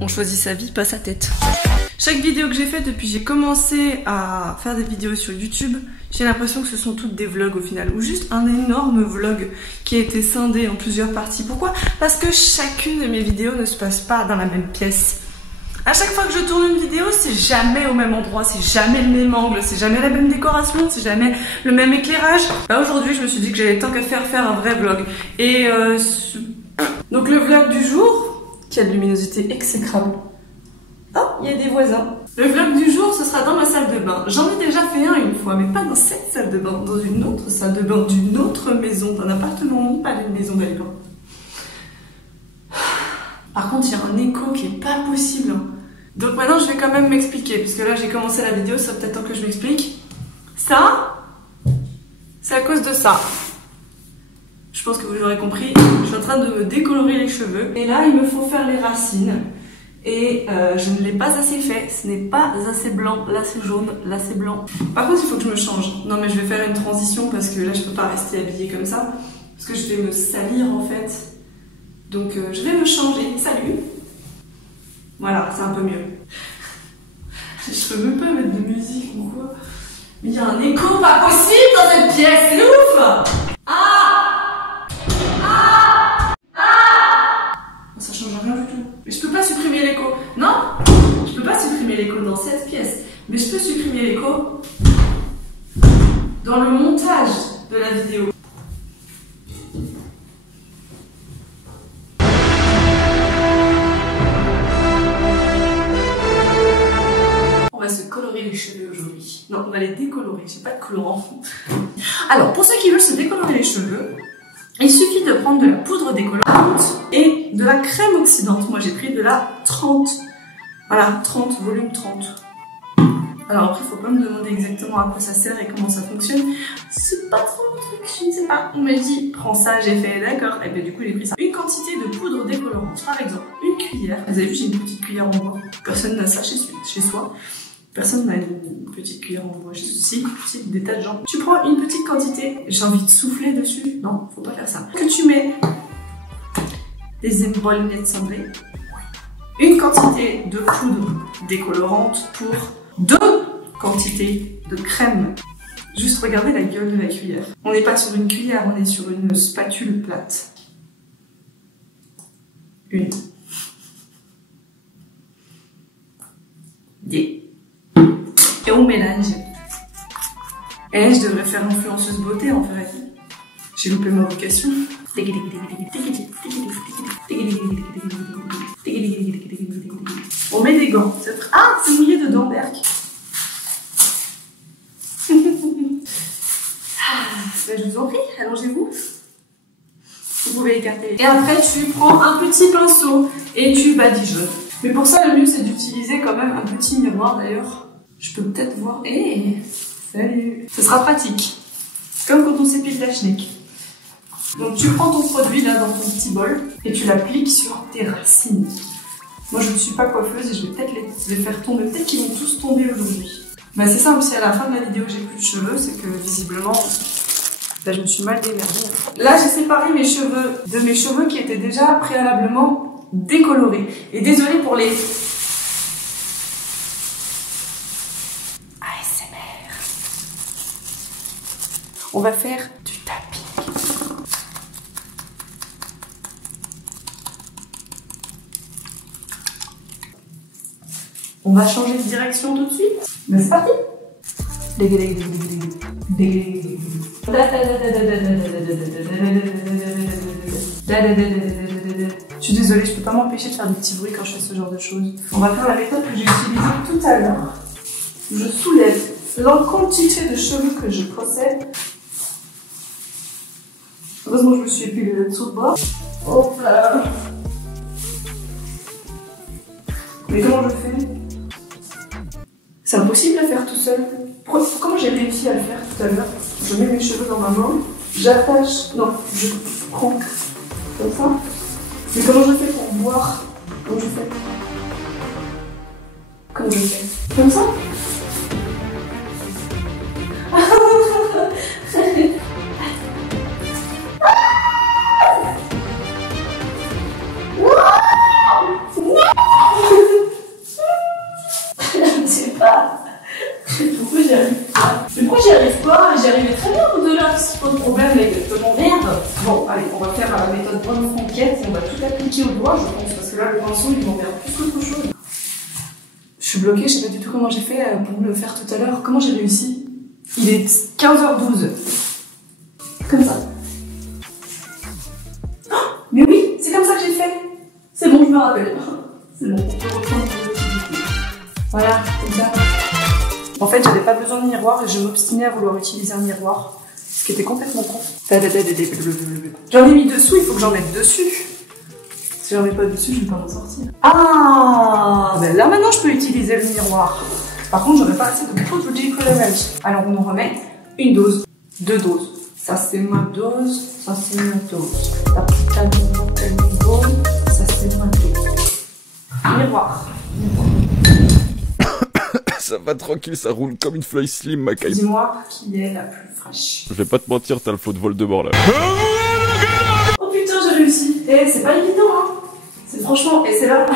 On choisit sa vie, pas sa tête. Chaque vidéo que j'ai faite depuis que j'ai commencé à faire des vidéos sur YouTube, j'ai l'impression que ce sont toutes des vlogs au final, ou juste un énorme vlog qui a été scindé en plusieurs parties. Pourquoi? Parce que chacune de mes vidéos ne se passe pas dans la même pièce. À chaque fois que je tourne une vidéo, c'est jamais au même endroit, c'est jamais le même angle, c'est jamais la même décoration, c'est jamais le même éclairage. Bah aujourd'hui, je me suis dit que j'allais tant qu'à faire un vrai vlog. Et donc le vlog du jour, qui a de luminosité exécrable. Oh, il y a des voisins. Le vlog du jour, ce sera dans ma salle de bain. J'en ai déjà fait un une fois, mais pas dans cette salle de bain, dans une autre salle de bain, d'une autre maison, d'un appartement, pas d'une maison d'ailleurs. Par contre, il y a un écho qui est pas possible. Donc maintenant, je vais quand même m'expliquer, puisque là, j'ai commencé la vidéo, ça peut-être temps que je m'explique. Ça, c'est à cause de ça. Je pense que vous l'aurez compris, je suis en train de me décolorer les cheveux. Et là, il me faut faire les racines. Et je ne l'ai pas assez fait, ce n'est pas assez blanc, là c'est jaune, là c'est blanc. Par contre il faut que je me change. Non mais je vais faire une transition parce que là je peux pas rester habillée comme ça. Parce que je vais me salir en fait. Donc je vais me changer, salut. Voilà, c'est un peu mieux. Je peux même pas mettre de musique ou quoi. Mais il y a un écho pas possible dans cette pièce, c'est ouf. Ça change rien du tout. Mais je peux pas supprimer l'écho. Non, je peux pas supprimer l'écho dans cette pièce. Mais je peux supprimer l'écho dans le montage de la vidéo. On va se colorer les cheveux aujourd'hui. Non, on va les décolorer. J'ai pas de colorant. Alors, pour ceux qui veulent se décolorer les cheveux, il suffit de prendre de la poudre décolorante et de la crème oxydante. Moi, j'ai pris de la 30. Voilà, 30, volume 30. Alors après, il faut pas me demander exactement à quoi ça sert et comment ça fonctionne. C'est pas trop mon truc, je ne sais pas. On m'a dit, prends ça, j'ai fait, d'accord. Et bien du coup, j'ai pris ça. Une quantité de poudre décolorante. Par exemple, une cuillère. Vous avez vu, j'ai une petite cuillère en bois. Personne n'a ça chez soi. Personne n'a une petite cuillère en bois. Si, des tas de gens. Tu prends une petite quantité. J'ai envie de souffler dessus. Non, faut pas faire ça. Que tu mets des épaulettes cendrées. Une quantité de poudre décolorante pour 2 quantités de crème. Juste regardez la gueule de la cuillère. On n'est pas sur une cuillère, on est sur une spatule plate. Une. Des. Et on mélange. Et je devrais faire influenceuse beauté en fait. J'ai loupé ma vocation. On met des gants. Ah, c'est mouillé dedans, Berk. Ben, je vous en prie, allongez-vous. Vous pouvez écarter. Et après, tu prends un petit pinceau et tu badigeonnes. Mais pour ça, le mieux, c'est d'utiliser quand même un petit miroir d'ailleurs. Je peux peut-être voir. Hé, salut. Ce sera pratique. Comme quand on s'épile la schneck. Donc tu prends ton produit là dans ton petit bol et tu l'appliques sur tes racines. Moi je ne suis pas coiffeuse et je vais peut-être les faire tomber. Peut-être qu'ils vont tous tomber aujourd'hui. Bah c'est simple, si à la fin de la vidéo j'ai plus de cheveux, c'est que visiblement bah, je me suis mal démerdée. Là j'ai séparé mes cheveux de mes cheveux qui étaient déjà préalablement décolorés. Et désolée pour les ASMR. On va faire du tapping. On va changer de direction tout de suite. Mais c'est parti. Je suis désolée, je peux pas m'empêcher de faire des petits bruits quand je fais ce genre de choses. On va faire la méthode que j'ai utilisée tout à l'heure. Je soulève la quantité de cheveux que je possède. Heureusement je me suis épilée le dessous de bras. Hop là. Mais comment je fais? C'est impossible à faire tout seul. Comment j'ai réussi à le faire tout à l'heure? Je mets mes cheveux dans ma main, j'attache, non, je prends comme ça. Mais comment je fais pour voir? Comment je fais? Comment je fais? Comme ça? tout appliquer au doigt, je pense, parce que là, le pinceau, il m'emmerde plus qu'autre chose. Je suis bloquée, je sais pas du tout comment j'ai fait pour le faire tout à l'heure. Comment j'ai réussi? Il est 15h12. Comme ça. Oh, mais oui, c'est comme ça que j'ai fait. C'est bon, je me rappelle. C'est bon, on peut reprendre le petit. Voilà, comme ça. En fait, j'avais pas besoin de miroir et je m'obstinais à vouloir utiliser un miroir. Ce qui était complètement con. J'en ai mis dessous, il faut que j'en mette dessus. Si j'en mets pas dessus, je vais pas m'en sortir. Ah, ben là maintenant je peux utiliser le miroir. Par contre, j'aurais pas assez de poudre de décolorage. Alors on en remet une dose, 2 doses. Ça c'est ma dose, ça c'est ma dose. La petite dose, ça c'est ma dose. Miroir. Ça va tranquille, ça roule comme une feuille slim, ma caille. Dis-moi qui est la plus fraîche. Je vais pas te mentir, t'as le faux de Voldemort là. Oh putain, j'ai réussi. Eh, c'est pas évident, hein. C'est franchement, et c'est là.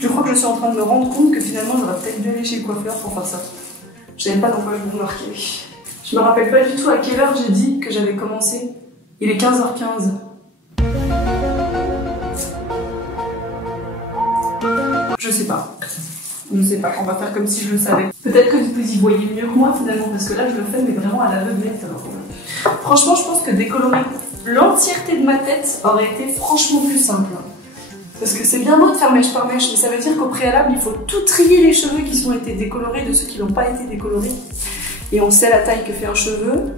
Je crois que je suis en train de me rendre compte que finalement j'aurais peut-être dû aller chez le coiffeur pour faire ça. Je savais pas dans quoi je vous remarquais. Je me rappelle pas du tout à quelle heure j'ai dit que j'avais commencé. Il est 15h15. Je sais pas. Je sais pas, on va faire comme si je le savais. Peut-être que vous y voyez mieux que moi finalement, parce que là je le fais mais vraiment à l'aveuglette. Franchement, je pense que décolorer l'entièreté de ma tête aurait été franchement plus simple. Parce que c'est bien beau de faire mèche par mèche, mais ça veut dire qu'au préalable, il faut tout trier les cheveux qui ont été décolorés de ceux qui n'ont pas été décolorés. Et on sait la taille que fait un cheveu.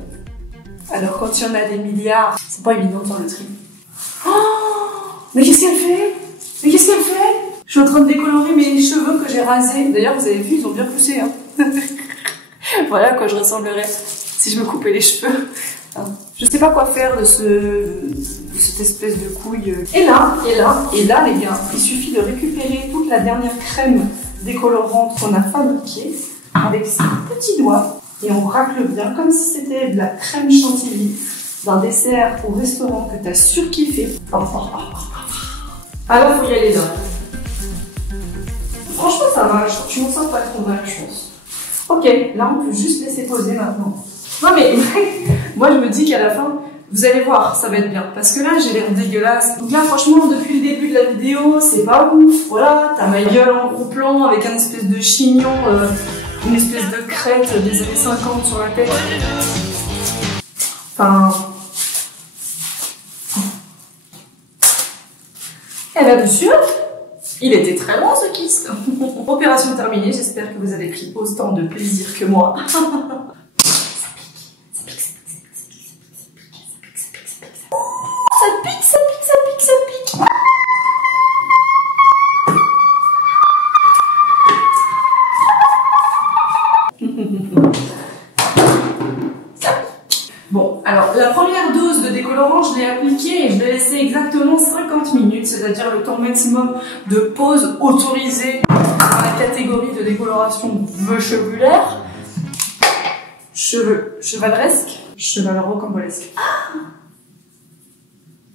Alors quand il y en a des milliards, c'est pas évident de faire le tri. Oh, mais qu'est-ce qu'elle fait? Mais qu'est-ce qu'elle fait? Je suis en train de décolorer mes cheveux que j'ai rasés. D'ailleurs, vous avez vu, ils ont bien poussé. Hein. Voilà à quoi je ressemblerais si je me coupais les cheveux. Je sais pas quoi faire de cette espèce de couille. Et là, les gars, il suffit de récupérer toute la dernière crème décolorante qu'on a fabriquée avec ses petits doigts et on racle bien comme si c'était de la crème chantilly d'un dessert au restaurant que t'as surkiffé. Ah là, faut y aller là. Franchement, ça va, tu m'en sens pas trop mal, je pense. Ok, là, on peut juste laisser poser maintenant. Non mais, moi je me dis qu'à la fin, vous allez voir, ça va être bien. Parce que là, j'ai l'air dégueulasse. Donc là, franchement, depuis le début de la vidéo, c'est pas ouf. Voilà, t'as ma gueule en gros plan avec un espèce de chignon, une espèce de crête des années 50 sur la tête. Enfin... Eh ben, monsieur, il était très long ce kyste. Opération terminée, j'espère que vous avez pris autant de plaisir que moi. Ça pique. Bon, alors la première dose de décolorant, je l'ai appliquée et je l'ai laissée exactement 50 minutes, c'est-à-dire le temps maximum de pause autorisé dans la catégorie de décoloration chevulaire, chevaleresque, chevalero-cambolesque.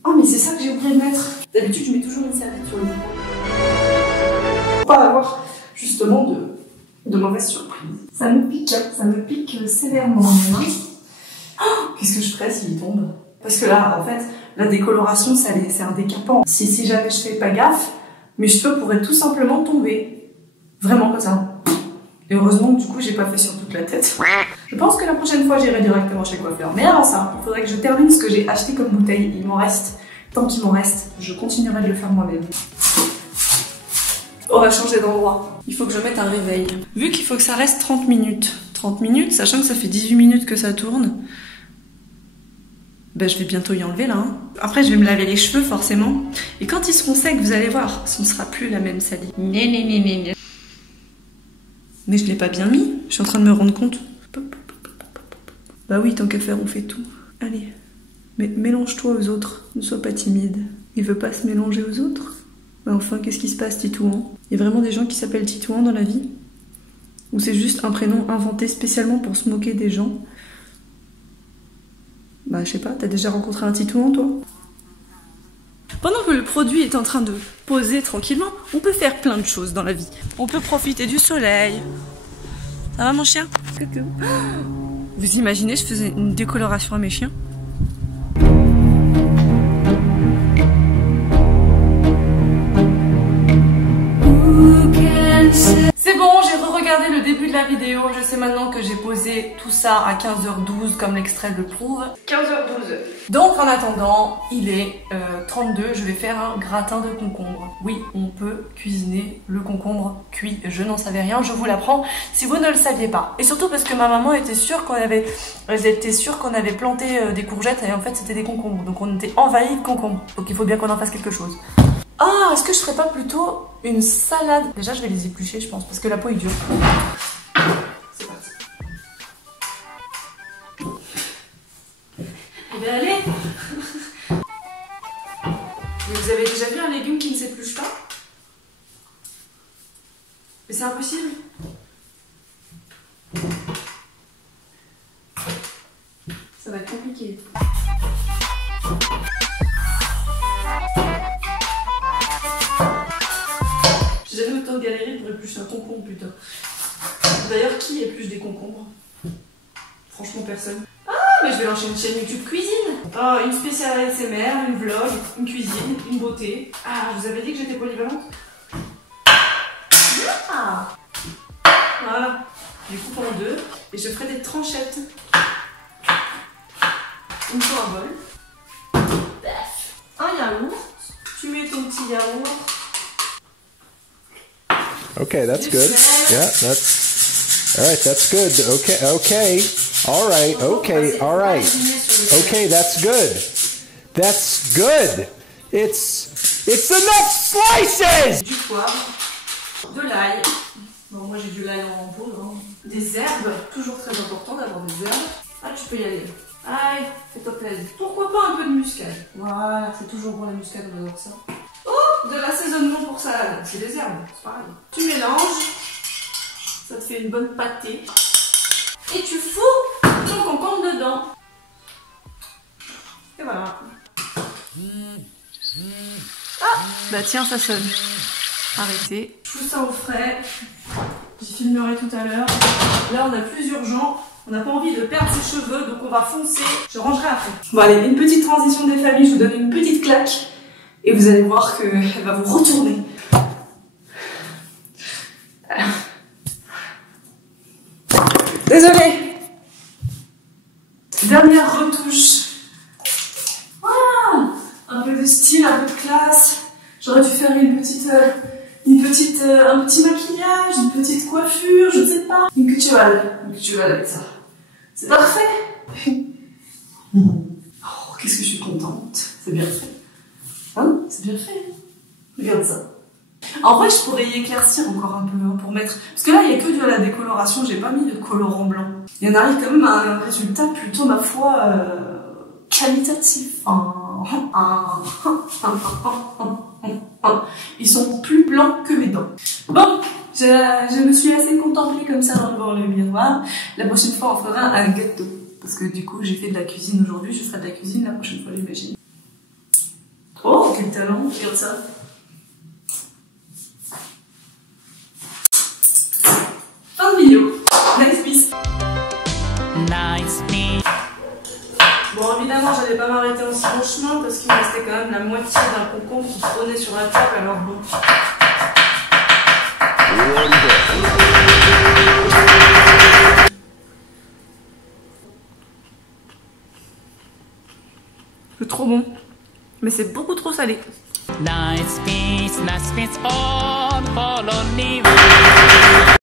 Oh mais c'est ça que j'ai oublié de mettre. D'habitude je mets toujours une serviette sur les épaules. Pour pas avoir justement de mauvaises surprises. Ça me pique sévèrement même. Oh, qu'est-ce que je ferais s'il tombe? Parce que là, en fait, la décoloration c'est un décapant. Si jamais je fais pas gaffe, mes cheveux pourraient tout simplement tomber. Vraiment comme ça. Et heureusement que du coup j'ai pas fait sur toute la tête. Je pense que la prochaine fois j'irai directement chez le coiffeur. Mais avant ça, il faudrait que je termine ce que j'ai acheté comme bouteille. Il m'en reste. Tant qu'il m'en reste, je continuerai de le faire moi-même. On va changer d'endroit. Il faut que je mette un réveil. Vu qu'il faut que ça reste 30 minutes. 30 minutes, sachant que ça fait 18 minutes que ça tourne. Ben je vais bientôt y enlever là. Hein. Après je vais me laver les cheveux forcément. Et quand ils seront secs, vous allez voir, ce ne sera plus la même salive. Mais je l'ai pas bien mis, je suis en train de me rendre compte. Bah oui, tant qu'à faire, on fait tout. Allez, mais mélange-toi aux autres, ne sois pas timide. Il veut pas se mélanger aux autres? Bah enfin, qu'est-ce qui se passe, Titouan? Il y a vraiment des gens qui s'appellent Titouan dans la vie? Ou c'est juste un prénom inventé spécialement pour se moquer des gens? Bah je sais pas, t'as déjà rencontré un Titouan, toi? Pendant que le produit est en train de poser tranquillement, on peut faire plein de choses dans la vie. On peut profiter du soleil. Ça va mon chien? Coucou. Vous imaginez, je faisais une décoloration à mes chiens? le début de la vidéo. Je sais maintenant que j'ai posé tout ça à 15h12 comme l'extrait le prouve. 15h12. Donc en attendant, il est 32. Je vais faire un gratin de concombre. Oui, on peut cuisiner le concombre cuit. Je n'en savais rien, je vous l'apprends si vous ne le saviez pas. Et surtout parce que ma maman était sûre qu'on avait planté des courgettes et en fait c'était des concombres. Donc on était envahis de concombres. Donc il faut bien qu'on en fasse quelque chose. Ah, est-ce que je ferais pas plutôt une salade? Déjà, je vais les éplucher, je pense, parce que la peau est dure. C'est parti. Eh bien, allez. Mais vous avez déjà vu un légume qui ne s'épluche pas? Mais c'est impossible. Ça va être compliqué. J'ai jamais autant de galérer pour éplucher un concombre, putain. D'ailleurs, qui épluche des concombres? Franchement, personne. Ah, mais je vais lancer une chaîne YouTube cuisine. Oh, une spéciale ASMR, une vlog, une cuisine, une beauté. Ah, je vous avais dit que j'étais polyvalente. Ah. Voilà. Je coupe en deux et je ferai des tranchettes. Une fois un bol. Un yaourt. Tu mets ton petit yaourt. Okay, that's good. Yeah, that's all right. That's good. Okay, okay. All right. Okay, all right. Okay, that's good. That's good. It's enough slices. Du poivre, de l'ail. Bon, moi j'ai du l'ail en poudre. Hein. Des herbes, toujours très important d'avoir des herbes. Ah, tu peux y aller. Aïe, fais-toi plaisir. Pourquoi pas un peu de muscade? Voilà, c'est toujours bon la muscade, on adore ça. Oh, de l'assaisonnement pour salade. C'est des herbes, c'est pareil. Tu mélanges, ça te fait une bonne pâtée. Et tu fous ton concombre dedans. Et voilà. Ah, bah tiens, ça sonne. Arrêtez. Je fous ça au frais. J'y filmerai tout à l'heure. Là, on a plus urgent. On n'a pas envie de perdre ses cheveux, donc on va foncer. Je rangerai après. Bon allez, une petite transition des familles. Je vous donne une petite claque. Et vous allez voir qu'elle va vous retourner. Désolée. Dernière retouche. Voilà. Un peu de style, un peu de classe. J'aurais dû faire un petit maquillage, une petite coiffure, je ne sais pas. Une cutuale avec ça. C'est parfait. Oh, qu'est-ce que je suis contente. C'est bien fait. Hein? C'est bien fait. Regarde ça. En vrai, je pourrais y éclaircir encore un peu hein, pour mettre... Parce que là, il n'y a que de la décoloration, j'ai pas mis de colorant blanc. Il y en arrive quand même à un résultat plutôt, ma foi, qualitatif. Ils sont plus blancs que mes dents. Bon, je me suis assez contemplée comme ça devant le miroir. La prochaine fois, on fera un gâteau. Parce que du coup, j'ai fait de la cuisine aujourd'hui, je ferai de la cuisine la prochaine fois, j'imagine. Oh, quel talent, regarde ça. Fin de vidéo. Nice piece. Nice piece. Bon, évidemment, j'allais pas m'arrêter en si bon chemin parce qu'il me restait quand même la moitié d'un concombre qui trônait sur la table, alors bon. C'est trop bon. Mais c'est beaucoup trop salé. Nice piece on, follow me.